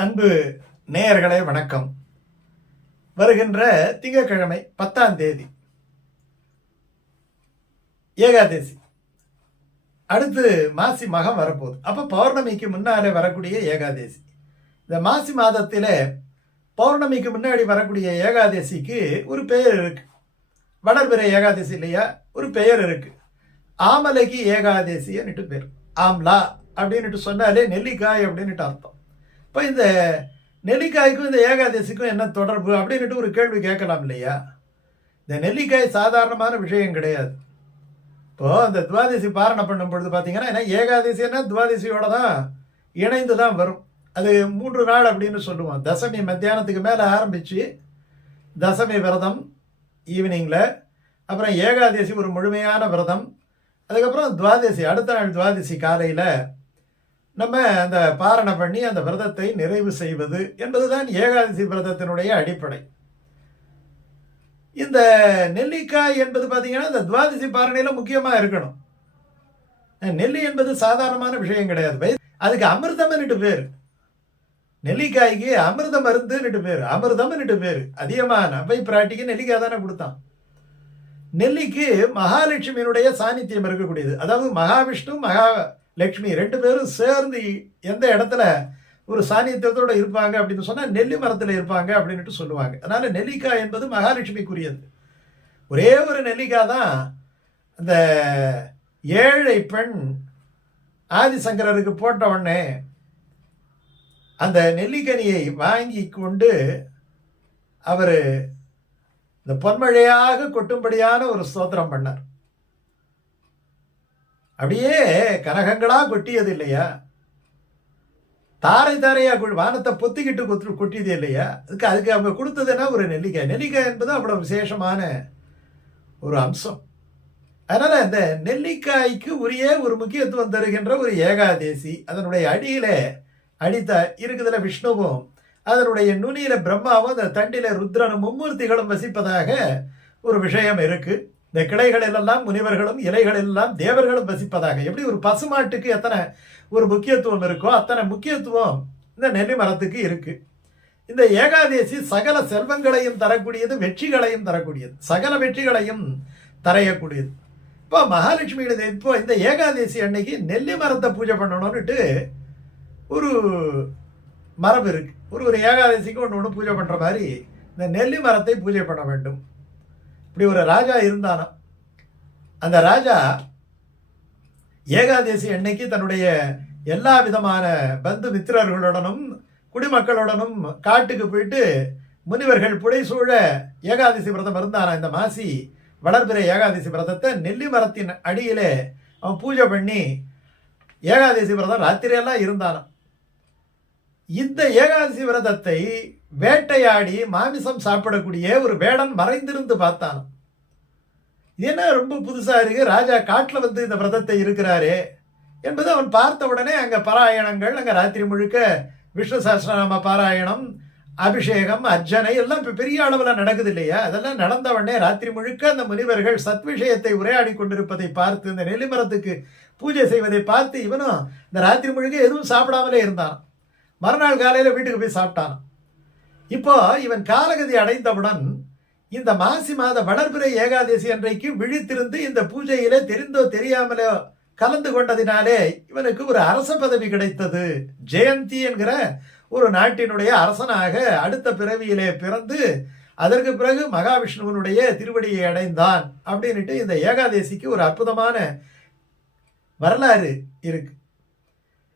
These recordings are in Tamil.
அன்பு நேயர்களே வணக்கம். வருகின்ற திங்கக்கிழமை பத்தாம் தேதி ஏகாதசி. அடுத்து மாசி மகம் வரப்போகுது. அப்போ பௌர்ணமிக்கு முன்னாலே வரக்கூடிய ஏகாதசி. இந்த மாசி மாதத்தில் பௌர்ணமிக்கு முன்னாடி வரக்கூடிய ஏகாதசிக்கு ஒரு பெயர் இருக்கு. வடர்பிற ஏகாதேசி இல்லையா? ஒரு பெயர் இருக்கு. ஆமலைக்கு ஏகாதேசின்னுட்டு பேர். ஆம்லா அப்படின்னுட்டு சொன்னாலே நெல்லிக்காய் அப்படின்னுட்டு அர்த்தம். இப்போ இந்த நெல்லிக்காய்க்கும் இந்த ஏகாதசிக்கும் என்ன தொடர்பு அப்படின்ட்டு ஒரு கேள்வி கேட்கலாம் இல்லையா? இந்த நெல்லிக்காய் சாதாரணமான விஷயம் கிடையாது. இப்போது அந்த துவாதசி பாரணம் பண்ணும் பொழுது பார்த்தீங்கன்னா ஏன்னா ஏகாதசின்னா துவாதசியோட தான் இணைந்து தான் வரும். அது மூன்று நாள் அப்படின்னு சொல்லுவோம். தசமி மத்தியானத்துக்கு மேலே ஆரம்பித்து தசமி விரதம் ஈவினிங்கில் அப்புறம் ஏகாதசி ஒரு முழுமையான விரதம் அதுக்கப்புறம் துவாதசி அடுத்த நாள் துவாதசி காலையில் நம்ம அந்த பாரணை பண்ணி அந்த விரதத்தை நிறைவு செய்வது என்பதுதான் ஏகாதசி விரதத்தினுடைய அடிப்படை. இந்த நெல்லிக்காய் என்பது பார்த்தீங்கன்னா இந்த துவாதசி பாரணையில் முக்கியமாக இருக்கணும். நெல்லி என்பது சாதாரணமான விஷயம் கிடையாது. அதுக்கு அமிர்தம்னுட்டு பேர். நெல்லிக்காய்க்கு அமிர்த மருந்துன்னுட்டு பேர். அமிர்தம்னுட்டு பேர். அதிகமாக நம்பை பிராட்டிக்கு நெல்லிக்காய் தானே கொடுத்தான். நெல்லிக்கு மகாலட்சுமியினுடைய சாநித்தியம் இருக்கக்கூடியது. அதாவது மகாவிஷ்ணு மகா லக்ஷ்மி ரெண்டு பேரும் சேர்ந்து எந்த இடத்துல ஒரு சாநித்தியத்தோடு இருப்பாங்க அப்படின்னு சொன்னால் நெல்லி மரத்தில் இருப்பாங்க அப்படின்ட்டு சொல்லுவாங்க. அதனால் நெல்லிக்காய் என்பது மகாலட்சுமிக்குரியது. ஒரே ஒரு நெல்லிக்காய் தான் அந்த ஏழை பெண் ஆதிசங்கரருக்கு போட்ட உடனே அந்த நெல்லிக்கனியை வாங்கி கொண்டு அவர் இந்த பொன்மழையாக கொட்டும்படியான ஒரு ஸ்தோத்திரம் பண்ணார். அப்படியே கனகங்களாக கொட்டியது இல்லையா தாரை தாரையாக வானத்தை பொத்திக்கிட்டு கொத்து கொட்டியது இல்லையா? அதுக்கு அதுக்கு அவங்க கொடுத்ததுன்னா ஒரு நெல்லிக்காய். நெல்லிக்காய் என்பது அவ்வளோ விசேஷமான ஒரு அம்சம். அதனால் இந்த நெல்லிக்காய்க்கு உரிய ஒரு முக்கியத்துவம் தருகின்ற ஒரு ஏகாதேசி அதனுடைய அடியில் அடித்த இருக்குதுல விஷ்ணுவும் அதனுடைய நுனியில் பிரம்மாவும் அந்த தண்டில ருத்ரனும் மும்மூர்த்திகளும் வசிப்பதாக ஒரு விஷயம் இருக்குது இந்த கிளைகளிலெல்லாம் முனிவர்களும் இலைகளிலெல்லாம் தேவர்களும் வசிப்பதாக. எப்படி ஒரு பசுமாட்டுக்கு எத்தனை ஒரு முக்கியத்துவம் இருக்கோ அத்தனை முக்கியத்துவம் இந்த நெல்லி மரத்துக்கு இருக்கு. இந்த ஏகாதேசி சகல செல்வங்களையும் தரக்கூடியது வெற்றிகளையும் தரக்கூடியது. சகல வெற்றிகளையும் தரையக்கூடியது. இப்போ மகாலட்சுமியோட இப்போ இந்த ஏகாதேசி அன்னைக்கு நெல்லி மரத்தை பூஜை பண்ணணும்னுட்டு ஒரு மரபு இருக்கு. ஒரு ஒரு ஏகாதசிக்கு ஒன்று ஒன்று பூஜை பண்ணுற மாதிரி இந்த நெல்லி மரத்தை பூஜை பண்ண வேண்டும். இப்படி ஒரு ராஜா இருந்தானா? அந்த ராஜா ஏகாதசி அன்னைக்கு தன்னுடைய எல்லா விதமான பந்து மித்திரர்களுடனும் குடிமக்களுடனும் காட்டுக்கு போயிட்டு முனிவர்கள் புடைசூழ ஏகாதசி விரதம் இருந்தானா இந்த மாசி? வளர்பிற ஏகாதசி விரதத்தை நெல்லி மரத்தின் அடியிலே அவன் பூஜை பண்ணி ஏகாதசி விரதம் ராத்திரியெல்லாம் இருந்தானான் இந்த ஏகாதசி விரதத்தை வேட்டையாடி மாமிசம் சாப்பிடக்கூடிய ஒரு வேடன் மறைந்திருந்து பார்த்தான் இது என்ன ரொம்ப புதுசாக இருக்கு? ராஜா காட்டில் வந்து இந்த விரதத்தை இருக்கிறாரே என்பது அவன் பார்த்த உடனே அங்கே பாராயணங்கள் அங்கே ராத்திரி முழுக்க விஷ்ணு சஹஸ்ரநாம பாராயணம் அபிஷேகம் அர்ச்சனை எல்லாம் இப்போ பெரிய அளவில் நடக்குது இல்லையா? அதெல்லாம் நடந்த உடனே ராத்திரி முழுக்க அந்த முனிவர்கள் சத் விஷயத்தை உரையாடி கொண்டிருப்பதை பார்த்து இந்த நெல்லிமரத்துக்கு பூஜை செய்வதை பார்த்து இவனும் இந்த ராத்திரி முழுக்க எதுவும் சாப்பிடாமலே இருந்தான். மறுநாள் காலையில் வீட்டுக்கு போய் சாப்பிட்டான். இப்போ இவன் காலகதி அடைந்தவுடன் இந்த மாசி மாத வளர்பிறை ஏகாதசி அன்றைக்கு விழித்திருந்து இந்த பூஜையிலே தெரிந்தோ தெரியாமலோ கலந்து கொண்டதினாலே இவனுக்கு ஒரு அரச பதவி கிடைத்தது. ஜெயந்தி என்கிற ஒரு நாட்டினுடைய அரசனாக அடுத்த பிறவியிலே பிறந்து அதற்கு பிறகு மகாவிஷ்ணுவனுடைய திருவடியை அடைந்தான். அப்படின்ட்டு இந்த ஏகாதசிக்கு ஒரு அற்புதமான வரலாறு இருக்கு.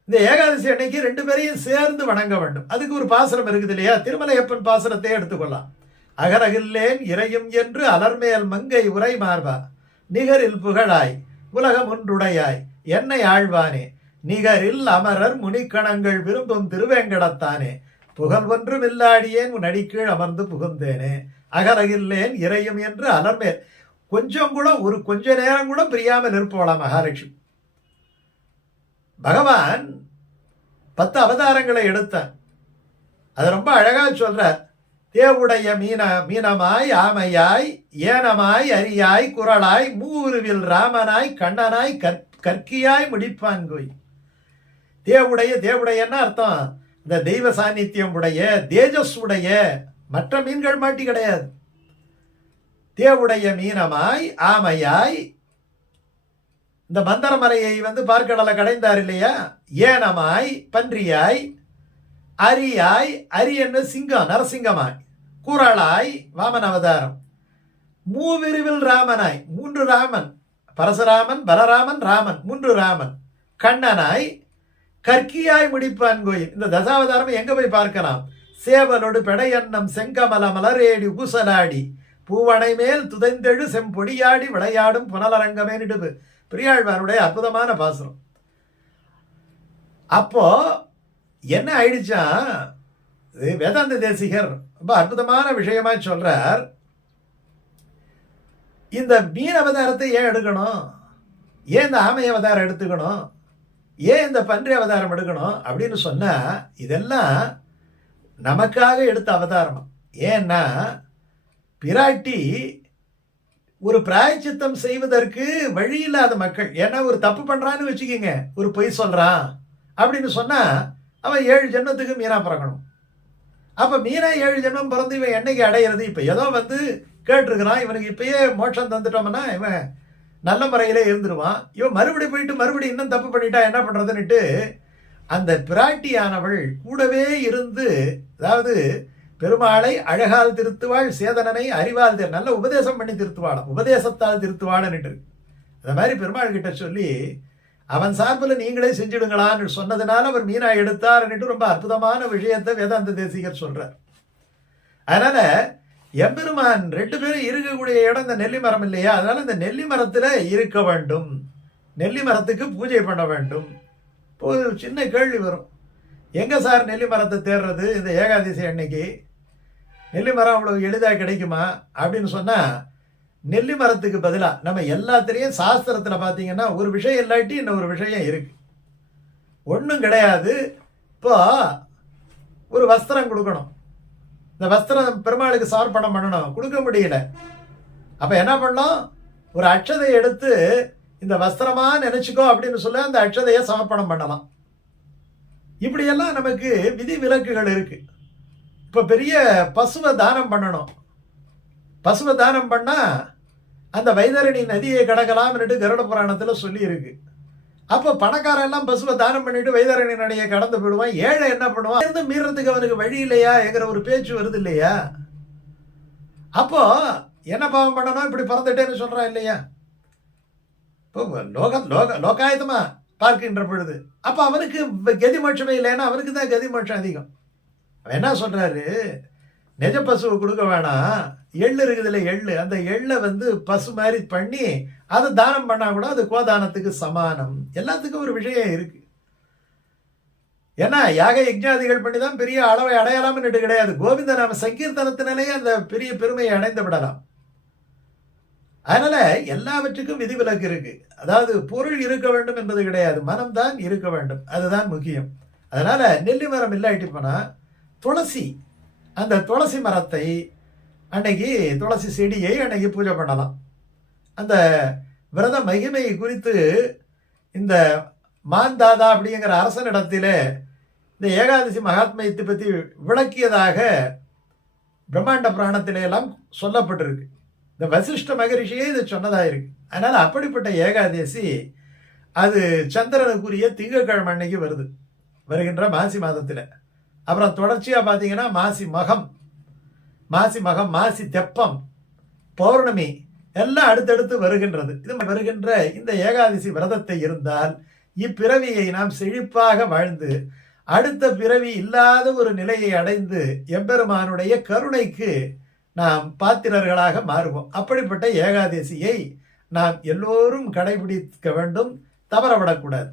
இந்த ஏகாதசி அன்னைக்கு ரெண்டு பேரையும் சேர்ந்து வணங்க வேண்டும். அதுக்கு ஒரு பாசனம் இருக்குது இல்லையா? திருமலையப்பன் பாசனத்தை எடுத்துக்கொள்ளலாம். அகரகில்லேன் இறையும் என்று அலர்மேல் மங்கை உரை மார்பா. நிகரில் புகழாய் உலகம் ஒன்றுடையாய் என்னை ஆழ்வானே. நிகரில் அமரர் முனிக்கணங்கள் விரும்பும் திருவேங்கடத்தானே. புகழ் ஒன்றும் இல்லாடியேன் உன் அடிக்கீழ் அமர்ந்து புகுந்தேனே. அகரகில்லேன் இறையும் என்று அலர்மேல். கொஞ்சம் கூட ஒரு கொஞ்ச நேரம் கூட பிரியாமல் இருப்போலாம் மகாலட்சுமி. பகவான் பத்து அவதாரங்களை எடுத்தான் அது ரொம்ப அழகாக சொல்கிறார் தேவுடைய மீனா மீனமாய் ஆமையாய் ஏனமாய் அரியாய் குரலாய் மூருவில் ராமனாய் கண்ணனாய் கற் கற்கியாய் முடிப்பான் கோய் தேவுடைய தேவுடையன்னா அர்த்தம் இந்த தெய்வ சாநித்தியம் உடைய தேஜஸ் உடைய மற்ற மீன்கள் மாட்டி கிடையாது. தேவுடைய மீனமாய் ஆமையாய் இந்த மந்தரமலையை வந்து பார்க்கடலை கடைந்தார் இல்லையா? ஏனமாய் பன்றியாய் அரியாய் அரியன்னு சிங்கம் நரசிங்கமாய் குரலாய் வாமன் அவதாரம் மூவிரிவில் ராமனாய் மூன்று ராமன் பரசுராமன் பலராமன் ராமன் மூன்று ராமன். கண்ணனாய் கற்கியாய் முடிப்பான் கோயில். இந்த தசாவதாரம் எங்க போய் பார்க்கலாம்? சேவலோடு பெடையன்னம் செங்கமல மலரேடி ஊசலாடி பூவனை மேல் துதைந்தெழு செம்பொடியாடி விளையாடும் புனலரங்கமே நிடுவு பெரியாழ்வாருடைய அற்புதமான பாசுரம். அப்போ என்ன ஆயிடுச்சா? இது வேதாந்த தேசிகர் ரொம்ப அற்புதமான விஷயமா சொல்றார். இந்த மீன் அவதாரத்தை ஏன் எடுக்கணும்? ஏன் இந்த ஆமை அவதாரம் எடுத்துக்கணும்? ஏன் இந்த பன்றி அவதாரம் எடுக்கணும்? அப்படின்னு சொன்னால் இதெல்லாம் நமக்காக எடுத்த அவதாரம். ஏன்னா பிராட்டி ஒரு பிராயச்சித்தம் செய்வதற்கு வழி இல்லாத மக்கள். ஏன்னா ஒரு தப்பு பண்ணுறான்னு வச்சுக்கோங்க. ஒரு பொய் சொல்கிறான் அப்படின்னு சொன்னால் அவன் ஏழு ஜென்மத்துக்கு மீனா பிறக்கணும். அப்போ மீனா ஏழு ஜென்மம் பிறந்து இவன் என்னைக்கு அடையிறது? இப்போ ஏதோ வந்து கேட்டிருக்கிறான். இவனுக்கு இப்பயே மோட்சம் தந்துட்டோம்னா இவன் நல்ல முறையிலே இருந்துருவான். இவன் மறுபடி போயிட்டு மறுபடி இன்னும் தப்பு பண்ணிட்டா என்ன பண்ணுறதுன்னுட்டு அந்த பிராட்டியானவள் கூடவே இருந்து அதாவது பெருமாளை அழகால் திருத்துவாள் சேதனனை அறிவால் திரு நல்ல உபதேசம் பண்ணி திருத்துவாளாம் உபதேசத்தால் திருத்துவாளன்ட்டு அந்த மாதிரி பெருமாள் கிட்ட சொல்லி அவன் சார்பில் நீங்களே செஞ்சிடுங்களான்னு சொன்னதுனால அவர் மீனா எடுத்தார்னுட்டு ரொம்ப அற்புதமான விஷயத்தை வேதாந்த தேசிகர் சொல்றார். அதனால எம்பெருமான் ரெண்டு பேரும் இருக்கக்கூடிய இடம் இந்த நெல்லி மரம் இல்லையா? அதனால இந்த நெல்லி மரத்தில் இருக்க வேண்டும். நெல்லி மரத்துக்கு பூஜை பண்ண வேண்டும். ஒரு சின்ன கேள்வி வரும். எங்கே சார் நெல்லி மரத்தை தேடுறது? இந்த ஏகாதசி அன்னைக்கு. நெல்லி மரம் அவ்வளோ எளிதாக கிடைக்குமா? அப்படின்னு சொன்னால் நெல்லி மரத்துக்கு பதிலாக நம்ம எல்லாத்துலேயும் சாஸ்திரத்தில் பார்த்தீங்கன்னா ஒரு விஷயம் இல்லாட்டி இன்னொரு விஷயம் இருக்குது ஒன்றும் கிடையாது. இப்போ ஒரு வஸ்திரம் கொடுக்கணும். இந்த வஸ்திரம் பெருமாளுக்கு சமர்ப்பணம் பண்ணணும். கொடுக்க முடியல. அப்போ என்ன பண்ணோம் ஒரு அட்சதை எடுத்து இந்த வஸ்திரமாக நினச்சிக்கோ அப்படின்னு சொல்ல அந்த அட்சதையை சமர்ப்பணம் பண்ணலாம். இப்படியெல்லாம் நமக்கு விதி விலக்குகள் இருக்கு. இப்போ பெரிய பசுவை தானம் பண்ணணும். பசுவை தானம் பண்ணால் அந்த வைதரணி நதியை கடக்கலாம்னுட்டு கருட புராணத்தில் சொல்லியிருக்கு அப்போ பணக்காரெல்லாம் பசுவை தானம் பண்ணிட்டு வைதரணி நடையை கடந்து போயிடுவான். ஏழை என்ன பண்ணுவான்? இருந்து மீறதுக்கு அவனுக்கு வழி இல்லையா என்கிற ஒரு பேச்சு வருது இல்லையா? அப்போ என்ன பாவம் பண்ணணும்? இப்படி பிறந்துட்டேன்னு சொல்கிறான் இல்லையா? இப்போ லோக லோக லோகாயுதமாக பார்க்கின்ற பொழுது. அப்போ அவனுக்கு கதி மோட்சமே இல்லைன்னா அவனுக்கு தான் கதி மோட்சம் அதிகம். அவன் என்ன சொல்கிறாரு நெஜ பசுவை கொடுக்க வேணாம். எள் இருக்குதுல்ல எள் அந்த எள்ளை வந்து பசு மாதிரி பண்ணி அதை தானம் பண்ணா கூட அது கோதானத்துக்கு சமானம். எல்லாத்துக்கும் ஒரு விஷயம் இருக்கு. ஏன்னா யாக யஜ்ஞாதிகள் பண்ணி தான் பெரிய அளவை அடையலாம்னு கிடையாது. கோவிந்த நாம சங்கீர்த்தனத்தினாலே அந்த பெரிய பெருமையை அடைந்து விடலாம். அதனால எல்லாவற்றுக்கும் விதிவிலக்கு இருக்கு. அதாவது பொருள் இருக்க வேண்டும் என்பது கிடையாது. மனம் தான் இருக்க வேண்டும். அதுதான் முக்கியம். அதனால நெல்லி மரம் இல்லாட்டி போனால் துளசி அந்த துளசி மரத்தை அன்னைக்கு துளசி செடியை அன்னைக்கு பூஜை பண்ணலாம். அந்த விரத மகிமை குறித்து இந்த மாந்தாதா அப்படிங்கிற அரசனிடத்திலே இந்த ஏகாதசி மகாத்மியத்தை பற்றி விளக்கியதாக பிரம்மாண்ட புராணத்திலே எல்லாம் சொல்லப்பட்டிருக்கு. இந்த வசிஷ்ட மகரிஷியே இது சொன்னதாக இருக்கு அதனால் அப்படிப்பட்ட ஏகாதசி அது சந்திரனுக்குரிய திங்கக்கிழமை அன்னைக்கு வருது. வருகின்ற மாசி மாதத்தில். அப்புறம் தொடர்ச்சியாக பார்த்தீங்கன்னா மாசி மகம் மாசி மகம் மாசி தெப்பம் பௌர்ணமி எல்லாம் அடுத்தடுத்து வருகின்றது. இது வருகின்ற இந்த ஏகாதசி விரதத்தை இருந்தால் இப்பிறவியை நாம் செழிப்பாக வாழ்ந்து அடுத்த பிறவி இல்லாத ஒரு நிலையை அடைந்து எம்பெருமானுடைய கருணைக்கு நாம் பாத்திரர்களாக மாறுவோம். அப்படிப்பட்ட ஏகாதசியை நாம் எல்லோரும் கடைபிடிக்க வேண்டும். தவறவிடக்கூடாது.